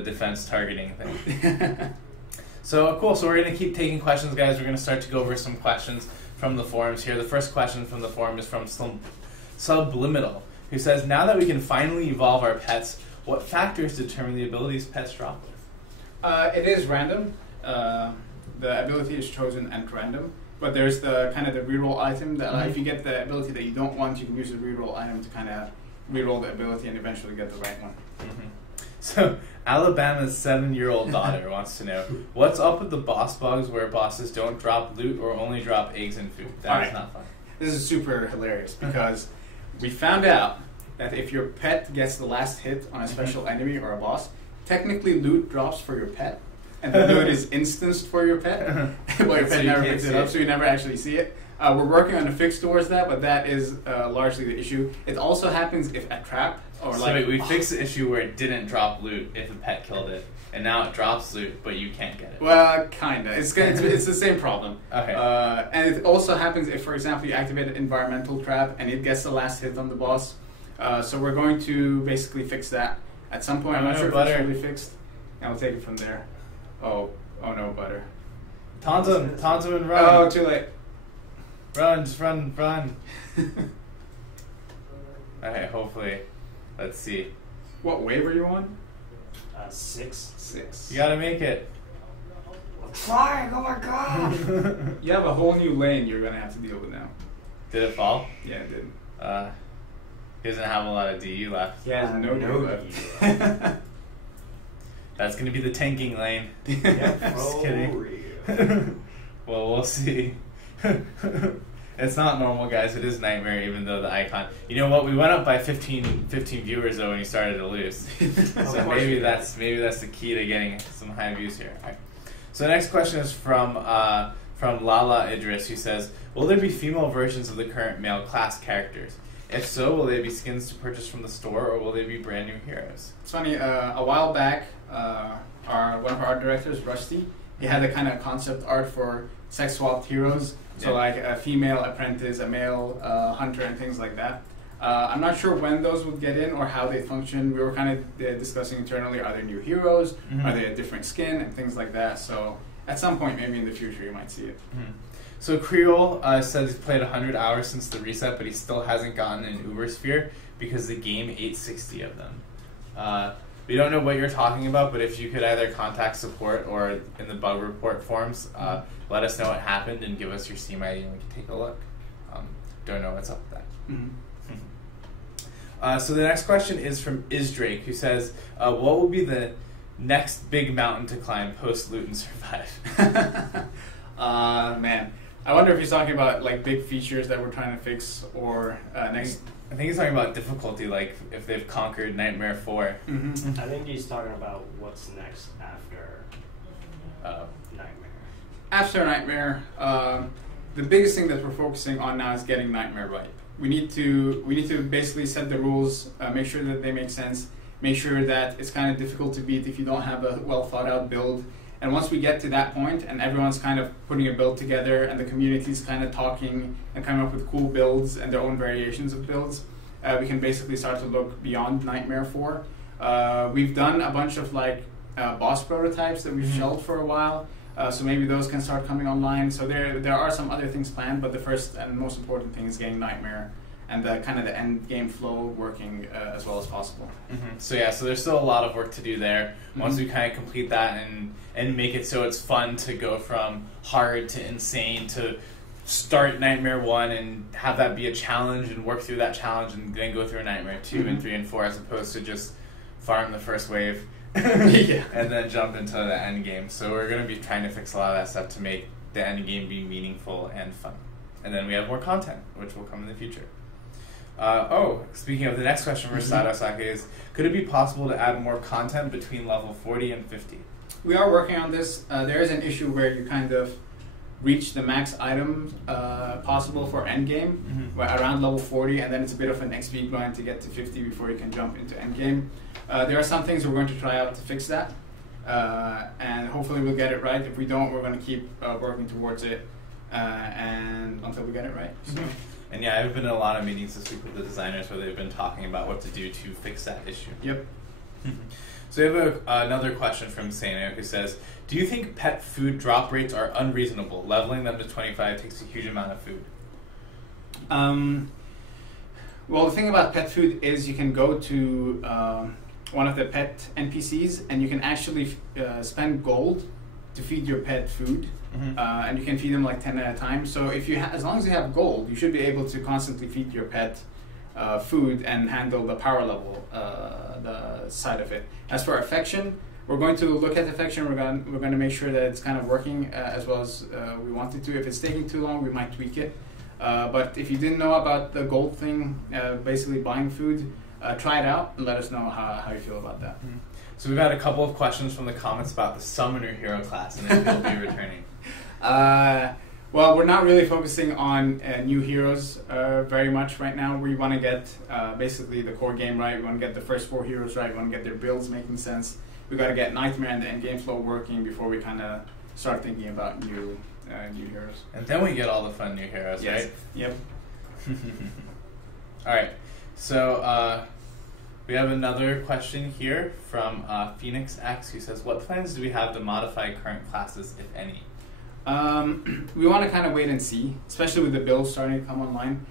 defense targeting thing. So cool, so we're going to keep taking questions, guys. We're going to start to go over some questions from the forums here. The first question from the forum is from Subliminal, who says, now that we can finally evolve our pets, what factors determine the abilities pets drop with? It is random. The ability is chosen at random. But there's the kind of the reroll item that if you get the ability that you don't want, you can use the reroll item to kind of reroll the ability and eventually get the right one. So Alabama's 7-year-old daughter wants to know, what's up with the boss bugs where bosses don't drop loot or only drop eggs and food? That is not fun. This is super hilarious because we found out that if your pet gets the last hit on a special enemy or a boss, technically loot drops for your pet. And the loot is instanced for your pet, but your pet never picks it up, so you never actually see it. We're working on a fix towards that, but that is largely the issue. It also happens if a trap or we fixed the issue where it didn't drop loot if a pet killed it, and now it drops loot, but you can't get it. Well, kinda. It's the same problem. Okay. And it also happens if, for example, you activate an environmental trap and it gets the last hit on the boss. So we're going to basically fix that at some point. I'm not sure if it's really fixed. And we'll take it from there. Oh no, Butter. Taunt him and run. Oh, too late. Run, just run. Okay, hopefully. Let's see. What wave are you on? 6. 6. You gotta make it. I'm trying, oh my god! You have a whole new lane you're gonna have to deal with now. Did it fall? Yeah, it did. He doesn't have a lot of DU left. He has no DU left. That's gonna be the tanking lane. Yeah, just kidding. Well, we'll see. It's not normal, guys. It is Nightmare, even though the icon. You know what? We went up by 15 viewers though when you started to lose. So maybe that's the key to getting some high views here. Right. So the next question is from Lala Idris, who says, "Will there be female versions of the current male class characters? If so, will they be skins to purchase from the store, or will they be brand new heroes?" It's funny. A while back, one of our art directors, Rusty, he had a kind of concept art for sex swapped heroes. So like a female apprentice, a male hunter, and things like that. I'm not sure when those would get in or how they function. We were kind of discussing internally, are there new heroes? Are they a different skin? And things like that. So at some point, maybe in the future, you might see it. So Creole says he's played 100 hours since the reset, but he still hasn't gotten an Uber Sphere because the game ate 60 of them. We don't know what you're talking about, but if you could either contact support or in the bug report forums, let us know what happened and give us your Steam ID and we can take a look. Don't know what's up with that. So the next question is from Isdrake, who says, what will be the next big mountain to climb post Loot and Survive? Man, I wonder if he's talking about like big features that we're trying to fix or next. I think he's talking about difficulty, like if they've conquered Nightmare 4. I think he's talking about what's next after Nightmare. After Nightmare, the biggest thing that we're focusing on now is getting Nightmare right. We need to basically set the rules, make sure that they make sense, make sure that it's kind of difficult to beat if you don't have a well thought out build. And once we get to that point and everyone's kind of putting a build together and the community's kind of talking and coming up with cool builds and their own variations of builds, we can basically start to look beyond Nightmare 4. We've done a bunch of like boss prototypes that we've shelved for a while, so maybe those can start coming online. So there are some other things planned, but the first and most important thing is getting Nightmare and the kind of the end game flow working as well as possible. So yeah, so there's still a lot of work to do there. Once we kind of complete that and make it so it's fun to go from hard to insane to start Nightmare 1 and have that be a challenge and work through that challenge and then go through Nightmare 2 and 3 and 4 as opposed to just farm the first wave and then jump into the end game. So we're going to be trying to fix a lot of that stuff to make the end game be meaningful and fun. And then we have more content, which will come in the future. Speaking of the next question for Sadasake is, could it be possible to add more content between level 40 and 50? We are working on this. There is an issue where you kind of reach the max item possible for endgame around level 40, and then it's a bit of an XP grind to get to 50 before you can jump into endgame. There are some things we're going to try out to fix that, and hopefully we'll get it right. If we don't, we're going to keep working towards it and until we get it right. So. And yeah, I've been in a lot of meetings this week with the designers where they've been talking about what to do to fix that issue. Yep. So we have another question from Sano who says, do you think pet food drop rates are unreasonable? Leveling them to 25 takes a huge amount of food. Well, the thing about pet food is you can go to one of the pet NPCs and you can actually spend gold to feed your pet food. And you can feed them like 10 at a time. So if you as long as you have gold, you should be able to constantly feed your pet food and handle the power level, the side of it. As for affection, we're going to look at affection. We're going to make sure that it's kind of working as well as we want it to. If it's taking too long, we might tweak it. But if you didn't know about the gold thing, basically buying food, try it out and let us know how you feel about that. So we've had a couple of questions from the comments about the Summoner Hero class and if he'll be returning. Well, we're not really focusing on new heroes very much right now. We want to get basically the core game right. We want to get the first 4 heroes right. We want to get their builds making sense. We got to get Nightmare and the end game flow working before we kind of start thinking about new heroes. And then we get all the fun new heroes, yes. Right? Yep. All right. So we have another question here from Phoenix X who says, what plans do we have to modify current classes, if any? We want to kind of wait and see, especially with the builds starting to come online.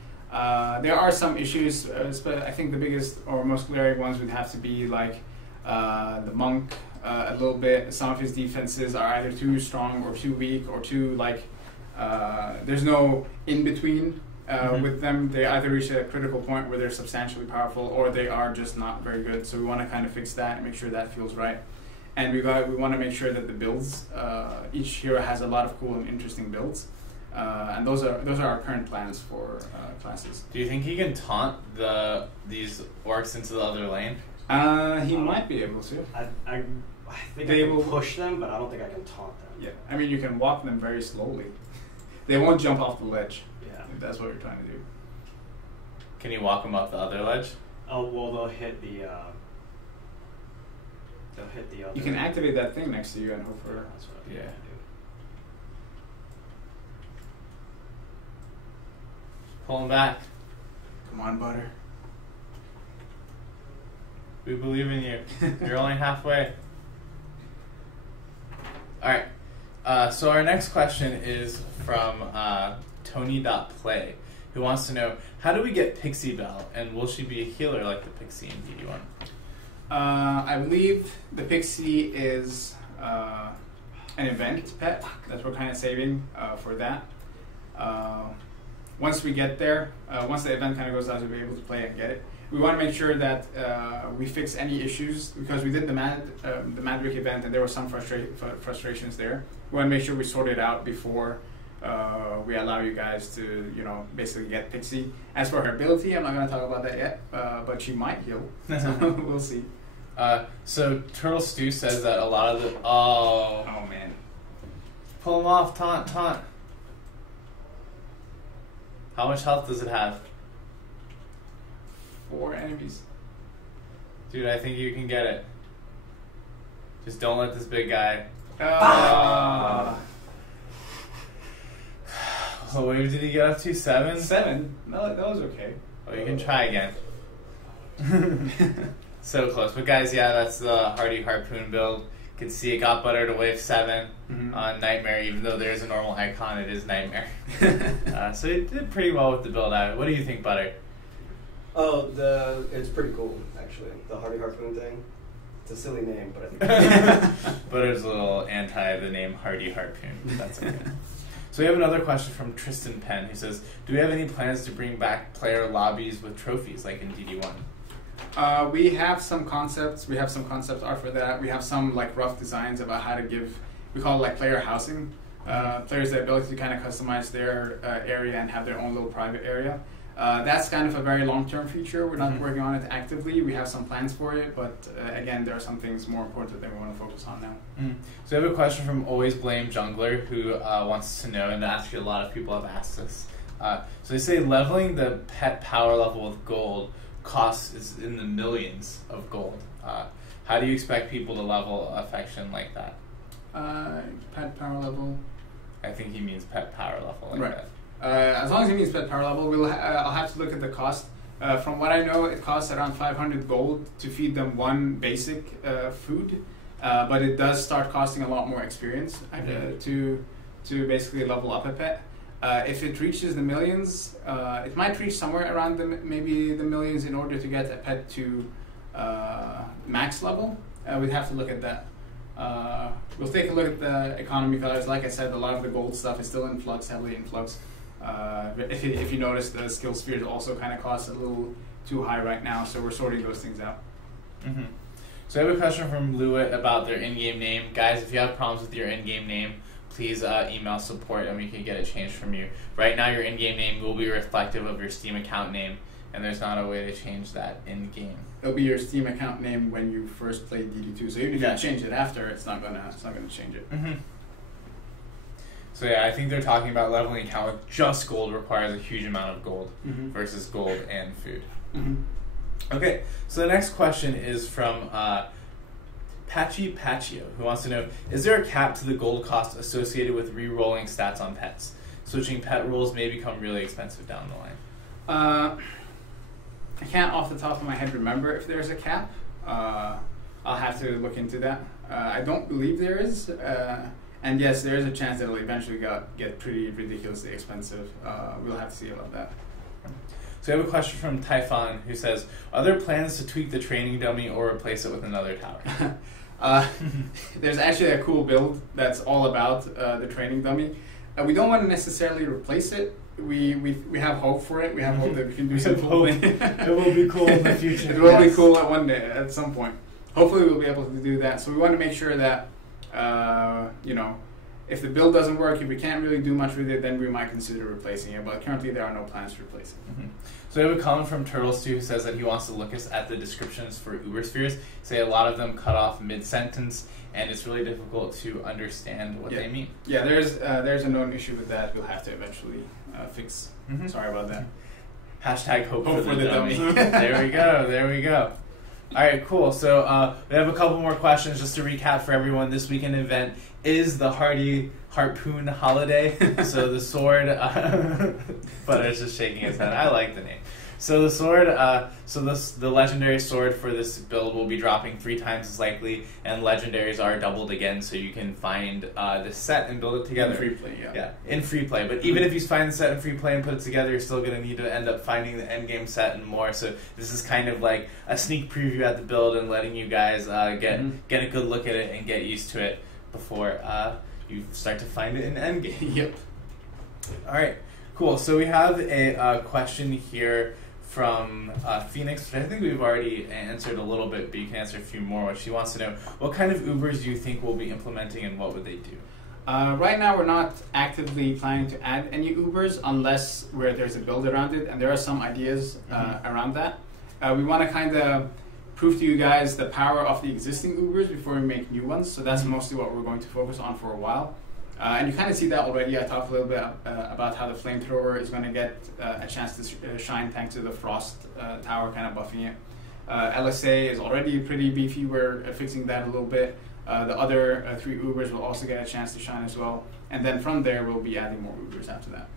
There are some issues, but I think the biggest or most glaring ones would have to be like the monk a little bit. Some of his defenses are either too strong or too weak or too like there's no in between with them. They either reach a critical point where they're substantially powerful or they are just not very good. So we want to kind of fix that and make sure that feels right. And we want to make sure that the builds, each hero has a lot of cool and interesting builds, and those are our current plans for classes. Do you think he can taunt these orcs into the other lane? He might be able to. I think I can push them, but I don't think I can taunt them. Yeah, I mean you can walk them very slowly. They won't jump off the ledge. Yeah, if that's what you're trying to do. Can you walk them off the other ledge? Oh well, they'll hit the other. You can activate that thing next to you and hope for. That's what I do. Pull him back. Come on, Butter. We believe in you. You're only halfway. All right. So our next question is from Tony.play, who wants to know, how do we get Pixie Belle, and will she be a healer like the Pixie in DD1? I believe the Pixie is an event pet that we're kind of saving for that. Once we get there, once the event kind of goes out, we'll be able to play and get it. We want to make sure that we fix any issues because we did the Madrick event and there were some frustrations there. We want to make sure we sort it out before we allow you guys to, basically get Pixie. As for her ability, I'm not going to talk about that yet, but she might heal. So we'll see. So Turtle Stew says that a lot of the... Oh man. Pull him off, taunt. How much health does it have? 4 enemies. Dude, I think you can get it. Just don't let this big guy... What wave did he get up to? 7? 7? No, that was okay. Oh, you can try again. So close. But guys, yeah, that's the Hardy Harpoon build. You can see it got Butter to wave 7 on Nightmare, even though there's a normal icon, it is Nightmare. So it did pretty well with the build out. What do you think, Butter? Oh, it's pretty cool, actually. The Hardy Harpoon thing. It's a silly name, but I think Butter's a little anti the name Hardy Harpoon. That's okay. So we have another question from Tristan Penn, who says, do we have any plans to bring back player lobbies with trophies like in DD1? We have some concepts. We have some concept art for that. We have some rough designs about how to give, we call it player housing. Players the ability to kind of customize their area and have their own little private area. That's kind of a very long-term feature. We're not working on it actively. We have some plans for it, but again, there are some things more important that we want to focus on now. So I have a question from Always Blame Jungler, who wants to know, and actually a lot of people have asked this. So they say leveling the pet power level with gold costs is in the millions of gold. How do you expect people to level affection like that? Pet power level? I think he means pet power level like that. As long as he means pet power level, I'll have to look at the cost. From what I know, it costs around 500 gold to feed them one basic food, but it does start costing a lot more experience to basically level up a pet. If it reaches the millions, it might reach somewhere around maybe the millions in order to get a pet to max level. We'd have to look at that. We'll take a look at the economy values. Like I said, a lot of the gold stuff is still in flux, heavily in flux. If you notice, the skill spheres also kind of cost a little too high right now, so we're sorting those things out. So I have a question from Lewitt about their in-game name. Guys, if you have problems with your in-game name, please email support and we can get it changed from you. Right now, your in-game name will be reflective of your Steam account name, and there's not a way to change that in-game. It'll be your Steam account name when you first played DD2. So even if you change it after, it's not gonna change it. So yeah, I think they're talking about leveling account with just gold requires a huge amount of gold versus gold and food. Okay, so the next question is from Patchy Patchio, who wants to know, is there a cap to the gold cost associated with re-rolling stats on pets? Switching pet rules may become really expensive down the line. I can't off the top of my head remember if there's a cap. I'll have to look into that. I don't believe there is. And yes, there is a chance that it'll eventually get pretty ridiculously expensive. We'll have to see about that. So I have a question from Typhon, who says, are there plans to tweak the training dummy or replace it with another tower? There's actually a cool build that's all about the training dummy. We don't want to necessarily replace it. We have hope for it. We have hope that we can do something. It will be cool in the future. It will be cool at one day, at some point. Hopefully we'll be able to do that. So we want to make sure that, if the build doesn't work, if we can't really do much with it, then we might consider replacing it. But currently there are no plans to replace it. So I have a comment from Turtles too, who says that he wants to look at the descriptions for Uber spheres. Say a lot of them cut off mid-sentence, and it's really difficult to understand what they mean. Yeah, there's a known issue with that. We'll have to eventually fix. Sorry about that. Hashtag hope for the dummy. There we go. All right, cool. So we have a couple more questions just to recap for everyone. This weekend event is the Harpoon holiday. So the sword, but it's just shaking his head. I like the name. So the sword, the legendary sword for this build will be dropping 3 times as likely, and legendaries are doubled again, so you can find this set and build it together. In free play, yeah. In free play. But even if you find the set in free play and put it together, you're still going to need to end up finding the end game set and more. So this is kind of like a sneak preview at the build and letting you guys get a good look at it and get used to it before you start to find it in end game. Yep. All right. Cool. So we have a question here from Phoenix, which I think we've already answered a little bit, but you can answer a few more. She wants to know, what kind of Ubers do you think we'll be implementing and what would they do? Right now we're not actively planning to add any Ubers unless where there's a build around it, and there are some ideas around that. We want to kind of prove to you guys the power of the existing Ubers before we make new ones, so that's mostly what we're going to focus on for a while. And you kind of see that already. I talked a little bit about how the flamethrower is going to get a chance to shine thanks to the frost tower kind of buffing it. LSA is already pretty beefy. We're fixing that a little bit. The other 3 Ubers will also get a chance to shine as well. And then from there, we'll be adding more Ubers after that.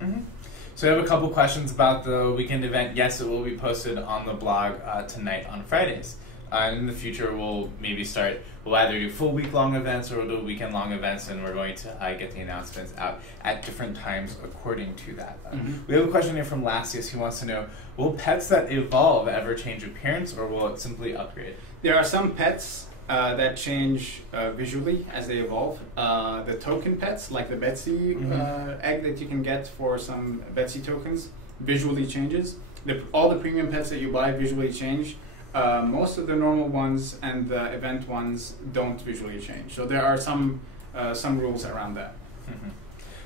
So I have a couple questions about the weekend event. Yes, it will be posted on the blog tonight on Fridays. In the future, we'll either do full week-long events or we'll do weekend-long events, and we're going to get the announcements out at different times according to that. We have a question here from Lasius who wants to know, will pets that evolve ever change appearance, or will it simply upgrade? There are some pets that change visually as they evolve. The token pets, like the Betsy egg that you can get for some Betsy tokens, visually changes. All the premium pets that you buy visually change. Most of the normal ones and the event ones don't visually change. So there are some rules around that.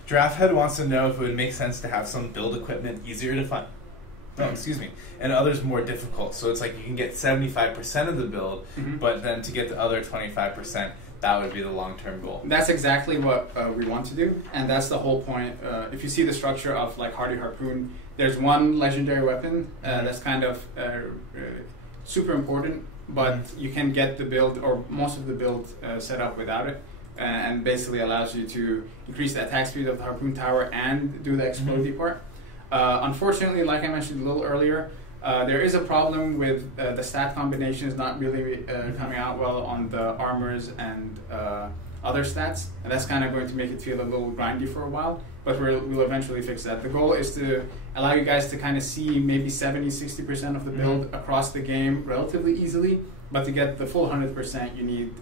Draft Head wants to know if it would make sense to have some build equipment easier to find No, excuse me. And others more difficult. So it's like you can get 75% of the build, but then to get the other 25%, that would be the long-term goal. That's exactly what we want to do, and that's the whole point. If you see the structure of like Hardy Harpoon, there's one legendary weapon that's kind of super important, but you can get the build or most of the build set up without it, and basically allows you to increase the attack speed of the Harpoon Tower and do the explodey part. Unfortunately, like I mentioned a little earlier, there is a problem with the stat combinations not really coming out well on the armors and other stats, and that's kind of going to make it feel a little grindy for a while, but we'll eventually fix that. The goal is to allow you guys to kind of see maybe 70-60% of the build across the game relatively easily, but to get the full 100%, you need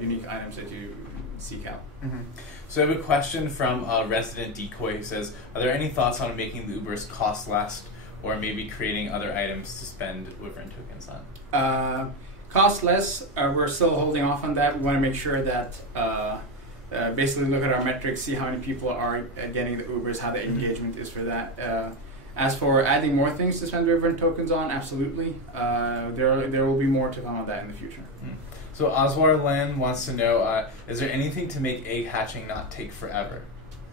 unique items that you seek out. So I have a question from Resident Decoy who says, are there any thoughts on making the Ubers cost less, or maybe creating other items to spend Wyvern tokens on? Cost less, we're still holding off on that. We want to make sure that basically look at our metrics, see how many people are getting the Ubers, how the engagement is for that. As for adding more things to spend Wyvern tokens on, absolutely. There will be more to come on that in the future. So Oswar Lan wants to know, is there anything to make egg hatching not take forever?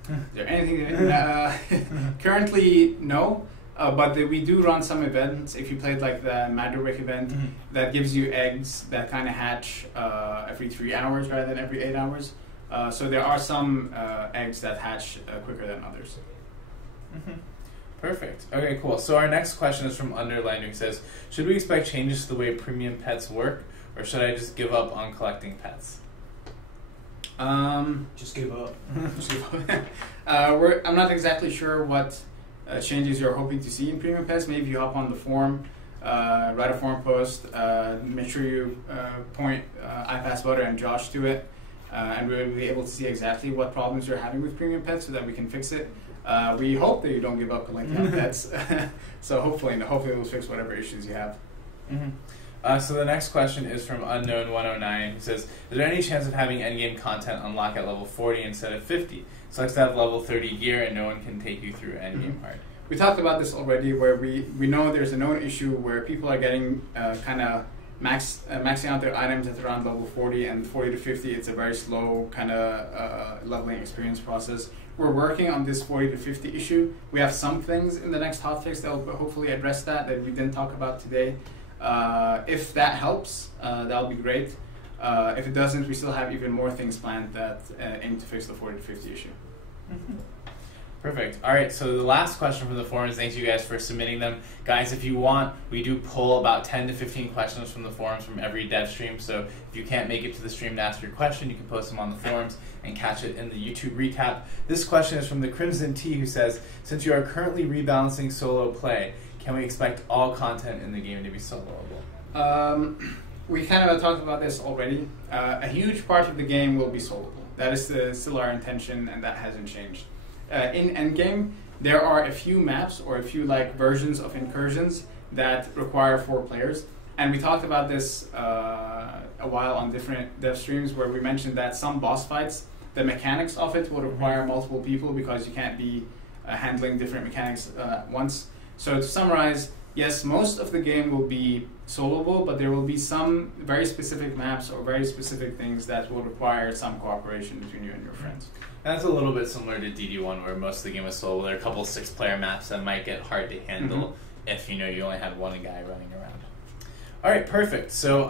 Is there anything? Currently, no. But we do run some events. If you played like the Madderwick event, that gives you eggs that kind of hatch every 3 hours rather than every 8 hours. So there are some eggs that hatch quicker than others. Perfect. Okay, cool. So our next question is from Underline, who says, should we expect changes to the way premium pets work, or should I just give up on collecting pets? Just give up. I'm not exactly sure what changes you're hoping to see in premium pets. Maybe you hop on the forum, write a forum post, make sure you point iPassButter and Josh to it, and we'll be able to see exactly what problems you're having with premium pets so that we can fix it. We hope that you don't give up collecting on pets, so hopefully we'll fix whatever issues you have. So the next question is from Unknown109, who says, is there any chance of having endgame content unlock at level 40 instead of 50? Sucks to have level 30 gear and no one can take you through endgame hard. We talked about this already, where we know there's a known issue where people are getting kind of maxing out their items at around level 40, and 40 to 50, it's a very slow kind of leveling experience process. We're working on this 40 to 50 issue. We have some things in the next hotfix that will hopefully address that we didn't talk about today. If that helps, that'll be great. If it doesn't, we still have even more things planned that aim to fix the 40 to 50 issue. Perfect. All right, so the last question from the forums, thanks you guys for submitting them. Guys, if you want, we do pull about 10 to 15 questions from the forums from every dev stream, so if you can't make it to the stream to ask your question, you can post them on the forums and catch it in the YouTube recap. This question is from the Crimson T, who says, since you are currently rebalancing solo play, can we expect all content in the game to be soloable? We kind of talked about this already. A huge part of the game will be soloable. That is still our intention, and that hasn't changed. In endgame, there are a few maps or a few versions of incursions that require 4 players. And we talked about this a while on different dev streams, where we mentioned that some boss fights, the mechanics of it will require multiple people because you can't be handling different mechanics at once. So to summarize, yes, most of the game will be soloable, but there will be some very specific maps or very specific things that will require some cooperation between you and your friends. That's a little bit similar to DD1, where most of the game is solo. There are a couple 6-player maps that might get hard to handle if you only had one guy running around. All right, perfect. So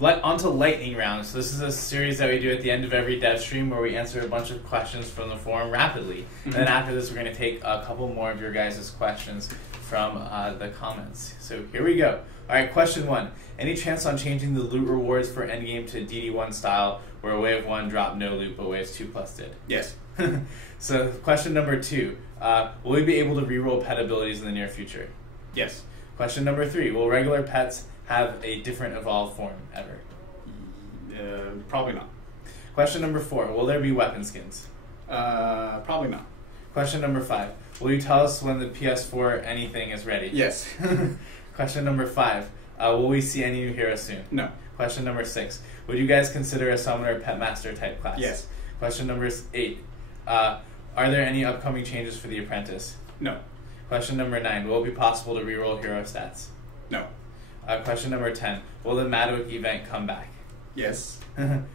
onto lightning rounds. So this is a series that we do at the end of every dev stream where we answer a bunch of questions from the forum rapidly. And then after this, we're going to take a couple more of your guys' questions from the comments. So here we go. All right, question 1. Any chance on changing the loot rewards for endgame to DD1 style, where wave 1 dropped no loot, but waves 2 plus did? Yes. So question number 2. Will we be able to reroll pet abilities in the near future? Yes. Question number 3. Will regular pets have a different evolved form ever? Probably not. Question number 4. Will there be weapon skins? Probably not. Question number 5. Will you tell us when the PS4 anything is ready? Yes. Question number 5. Will we see any new heroes soon? No. Question number 6. Would you guys consider a summoner pet master type class? Yes. Question number 8. Are there any upcoming changes for the apprentice? No. Question number 9. Will it be possible to reroll hero stats? No. Question number 10. Will the Madwick event come back? Yes.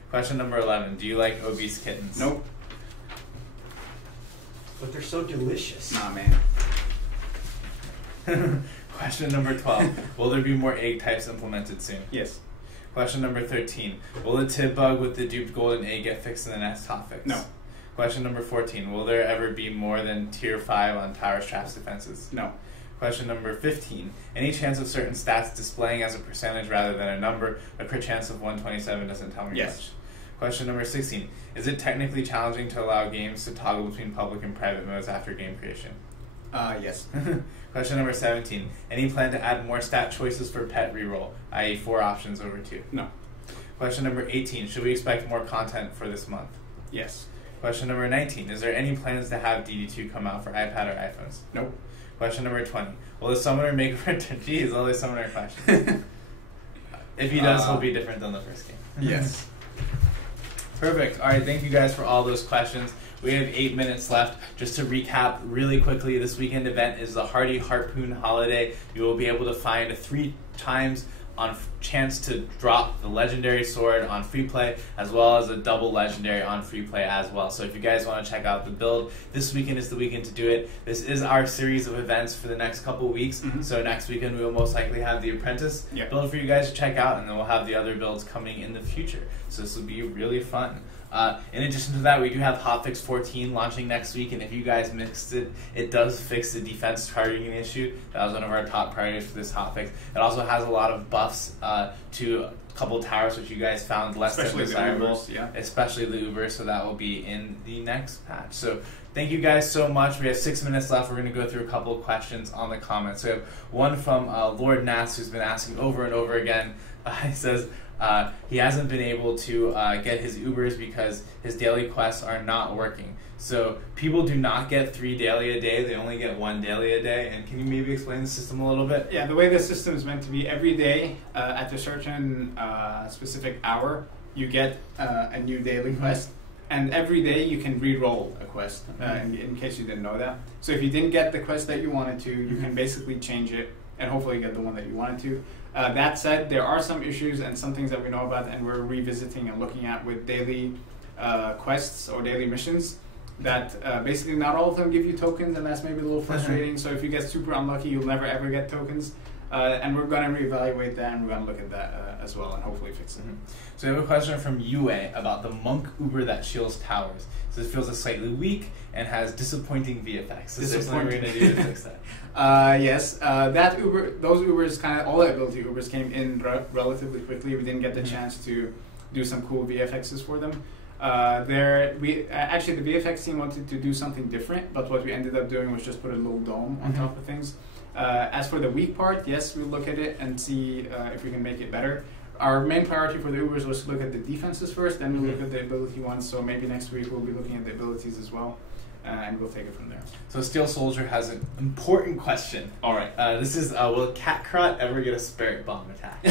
Question number 11. Do you like obese kittens? Nope. But they're so delicious. Nah, man. Question number 12. Will there be more egg types implemented soon? Yes. Question number 13. Will the tib bug with the duped golden egg get fixed in the next hotfix? No. Question number 14. Will there ever be more than tier 5 on tower traps defenses? No. Question number 15. Any chance of certain stats displaying as a percentage rather than a number? A crit chance of 127 doesn't tell me yes. much. Question number 16. Is it technically challenging to allow games to toggle between public and private modes after game creation? Yes. Question number 17. Any plan to add more stat choices for pet reroll, i.e. 4 options over 2? No. Question number 18. Should we expect more content for this month? Yes. Question number 19. Is there any plans to have DD2 come out for iPad or iPhones? Nope. Question number 20. Will the summoner make a return? Jeez, all these summoner questions. If he does, he'll be different than the first game. Yes. Perfect. All right, thank you guys for all those questions. We have 8 minutes left. Just to recap really quickly, this weekend event is the Hardy Harpoon Holiday. You will be able to find 3 times on chance to drop the legendary sword on free play, as well as a double legendary on free play as well. So if you guys want to check out the build, this weekend is the weekend to do it. This is our series of events for the next couple weeks. So next weekend we will most likely have the Apprentice build for you guys to check out, and then we'll have the other builds coming in the future. So this will be really fun. In addition to that, we do have Hotfix 14 launching next week, and if you guys missed it, it does fix the defense targeting issue. That was one of our top priorities for this hotfix. It also has a lot of buffs to a couple towers, which you guys found less than desirable, especially the Ubers, so that will be in the next patch. So thank you guys so much. We have 6 minutes left. We're going to go through a couple of questions on the comments. So we have one from Lord Nass, who's been asking over and over again. He says, he hasn't been able to get his Ubers because his daily quests are not working. So people do not get 3 daily a day, they only get 1 daily a day. And can you maybe explain the system a little bit? Yeah, the way the system is meant to be, every day at a certain specific hour, you get a new daily quest. And every day you can re-roll a quest, in case you didn't know that. So if you didn't get the quest that you wanted to, you can basically change it and hopefully get the one that you wanted to. That said, there are some issues and some things that we know about and we're revisiting and looking at with daily quests or daily missions that basically not all of them give you tokens, and that's maybe a little frustrating. So if you get super unlucky, you'll never ever get tokens. And we're going to reevaluate that, and we're going to look at that as well and hopefully fix it. So we have a question from Yue about the Monk Uber that shields towers. So it feels slightly weak and has disappointing VFX. Is there something we're going to do to fix that? Yes, that Uber, those Ubers, kind of all the ability Ubers came in relatively quickly. We didn't get the chance to do some cool VFXs for them. Actually, the VFX team wanted to do something different, but what we ended up doing was just put a little dome on top of things. As for the weak part, yes, we'll look at it and see if we can make it better. Our main priority for the Ubers was to look at the defenses first, then we'll look at the ability ones. So maybe next week we'll be looking at the abilities as well, and we'll take it from there. So Steel Soldier has an important question. All right. This is, will Catcrot ever get a Spirit Bomb attack?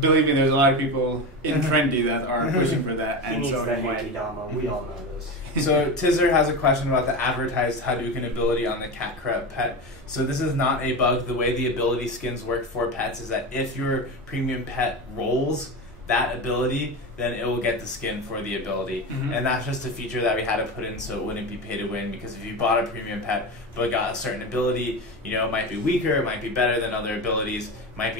Believe me, there's a lot of people in Trendy that are pushing for that. He and needs so that Yankee-Dama. We all know this. So Tizzer has a question about the advertised Hadouken ability on the Catcrot pet. So this is not a bug. The way the ability skins work for pets is that if your premium pet rolls that ability, then it will get the skin for the ability. And that's just a feature that we had to put in so it wouldn't be pay to win, because if you bought a premium pet but got a certain ability, it might be weaker, it might be better than other abilities, it might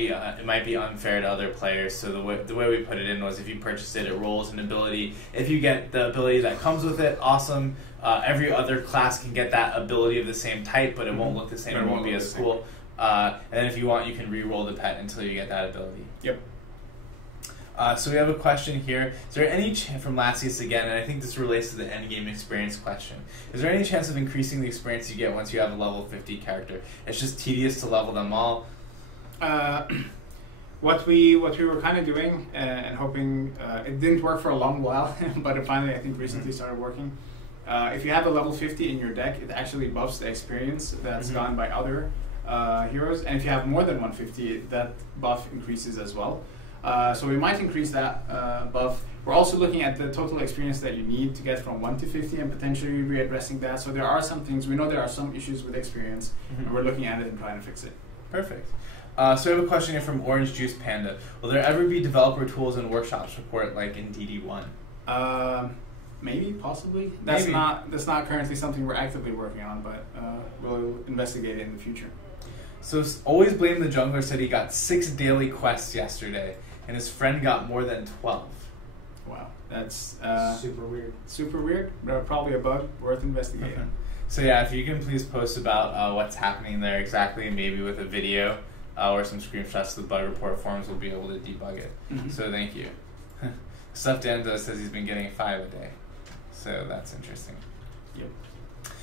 be unfair to other players. So the way we put it in was, if you purchase it, it rolls an ability. If you get the ability that comes with it, awesome. Every other class can get that ability of the same type, but it won't look the same, it won't be as cool. And then if you want, you can re-roll the pet until you get that ability. Yep. So we have a question here. Is there any from Lasius again, and I think this relates to the endgame experience question. Is there any chance of increasing the experience you get once you have a level 50 character? It's just tedious to level them all. What we were kind of doing and hoping, it didn't work for a long while, but it finally, I think, recently started working. If you have a level 50 in your deck, it actually buffs the experience that's gone by other heroes. And if you have more than 150, that buff increases as well. So we might increase that buff. We're also looking at the total experience that you need to get from 1 to 50 and potentially readdressing that. So there are some things, we know there are some issues with experience, and we're looking at it and trying to fix it. Perfect. So we have a question here from Orange Juice Panda. Will there ever be developer tools and workshop support like in DD1? Maybe, possibly. That's not currently something we're actively working on, but we'll investigate it in the future. So Always Blame the Jungler said he got 6 daily quests yesterday, and his friend got more than 12. Wow, that's super weird. Super weird. Probably a bug worth investigating. Okay. So yeah, if you can please post about what's happening there exactly, maybe with a video or some screenshots of the bug report forms, we'll be able to debug it. So thank you. Stuff Dando says he's been getting 5 a day. So that's interesting. Yep.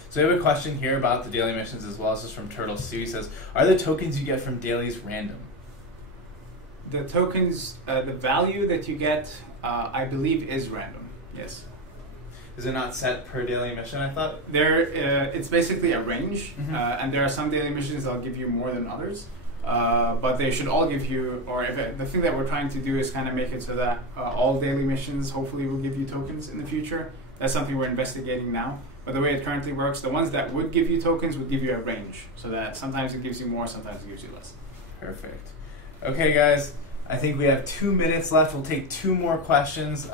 So I have a question here about the daily missions as well. This is from Turtle Sue. He says, are the tokens you get from dailies random? The tokens, the value that you get, I believe, is random. Yes. Is it not set per daily mission, I thought? It's basically a range, and there are some daily missions that'll give you more than others. But they should all give you, or the thing that we're trying to do is kind of make it so that all daily missions hopefully will give you tokens in the future. That's something we're investigating now. But the way it currently works, the ones that would give you tokens would give you a range. So that sometimes it gives you more, sometimes it gives you less. Perfect. Okay, guys. I think we have 2 minutes left. We'll take 2 more questions.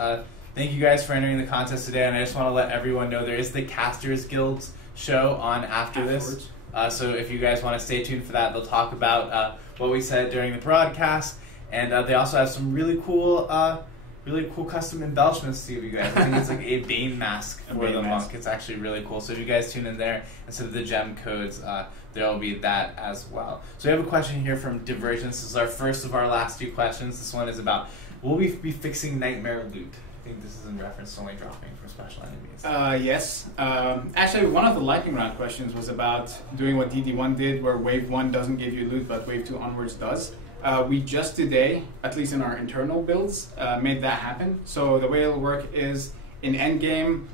Thank you guys for entering the contest today. And I just want to let everyone know there is the Casters Guilds show on after this. So if you guys want to stay tuned for that, they'll talk about what we said during the broadcast. And they also have some really cool custom embellishments to give you guys. I think it's like a Bane mask for the monk. It's actually really cool. So if you guys tune in there, instead of the gem codes, there will be that as well. So we have a question here from Divergence. This is our first of our last 2 questions. This one is about, will we be fixing Nightmare loot? I think this is in reference to only dropping from special enemies. Yes. Actually, one of the lightning round questions was about doing what DD1 did, where Wave 1 doesn't give you loot, but Wave 2 onwards does. We just today, at least in our internal builds, made that happen. So the way it'll work is in endgame,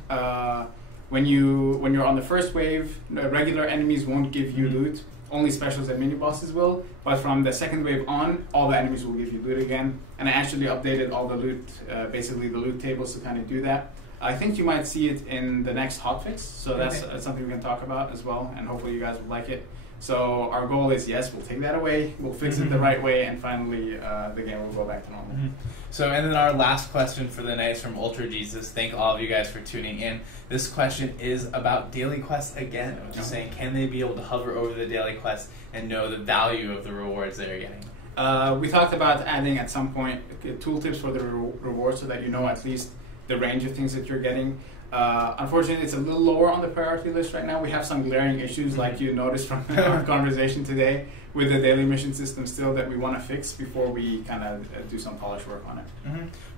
when you're on the first wave, regular enemies won't give you loot. Only specials and mini bosses will. But from the second wave on, all the enemies will give you loot again. And I actually updated all the loot, basically the loot tables to kind of do that. I think you might see it in the next hotfix. So that's something we can talk about as well. And hopefully you guys will like it. So our goal is, yes, we'll take that away, we'll fix it the right way, and finally the game will go back to normal. So, and then our last question for the night is from Ultra Jesus. Thank all of you guys for tuning in. This question is about daily quests again. I'm just saying, can they be able to hover over the daily quests and know the value of the rewards they're getting? We talked about adding at some point tooltips for the rewards so that you know at least the range of things that you're getting. Unfortunately, it's a little lower on the priority list right now. We have some glaring issues, like you noticed from our conversation today, with the daily mission system still that we want to fix before we kind of do some polish work on it.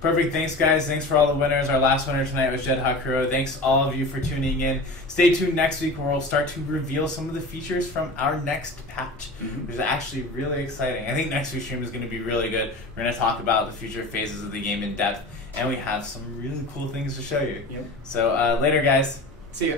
Perfect. Thanks, guys. Thanks for all the winners. Our last winner tonight was Jed Hakuro. Thanks all of you for tuning in. Stay tuned next week where we'll start to reveal some of the features from our next patch, which is actually really exciting. I think next week's stream is going to be really good. We're going to talk about the future phases of the game in depth, and we have some really cool things to show you. So later, guys. See ya.